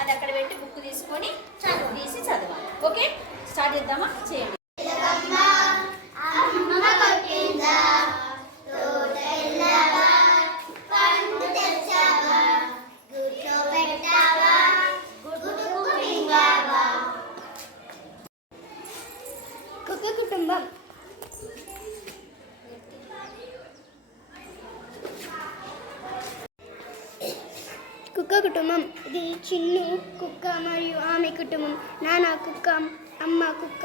అది అక్కడ పెట్టి బుక్ తీసుకొని తీసి చదవాలి. ఓకే, స్టార్ట్ చేద్దామా? చేయండి. కుటుంబం. కుక్క కుటుంబం. ఇది చిన్ను కుక్క మరియు ఆమె కుటుంబం. నాన్న కుక్క, అమ్మ కుక్క,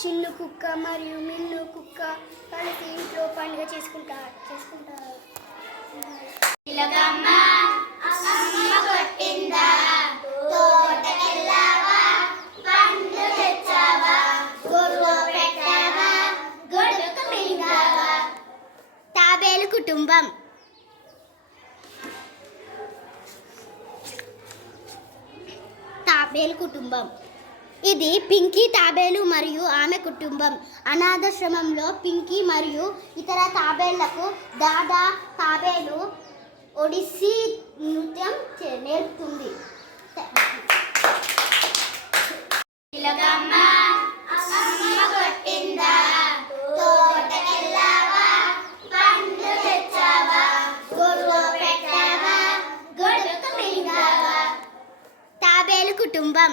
చిన్ను కుక్క మరియు మిన్ను కుక్క కలిసి ఇంట్లో పండుగ చేసుకుంటారు. తాబేలు కుటుంబం. తాబేలు కుటుంబం. ఇది పింకీ తాబేలు మరియు ఆమె కుటుంబం. అనాథాశ్రమంలో పింకీ మరియు ఇతర తాబేళ్లకు దాదా తాబేలు ఒడిస్సీ నృత్యం నేర్పుతుంది. తాబేలు కుటుంబం.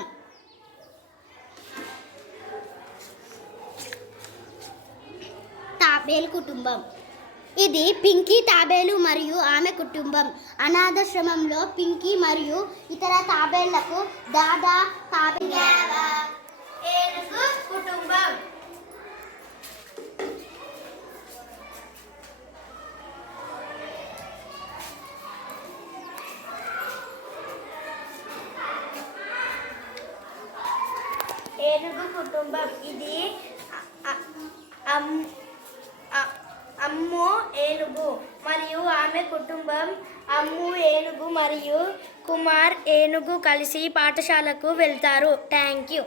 తాబేలు కుటుంబం. ఇది పింకీ తాబేలు మరియు ఆమె కుటుంబం. అనాథాశ్రమంలో పింకీ మరియు ఇతర తాబేళ్లకు దాదా తాబేలు ఏనుగు కుటుంబం. ఏనుగు కుటుంబం. ఇది అమ్ము ఏనుగు మరియు ఆమె కుటుంబం. అమ్ము ఏనుగు మరియు కుమార్ ఏనుగు కలిసి పాఠశాలకు వెళ్తారు. Thank you.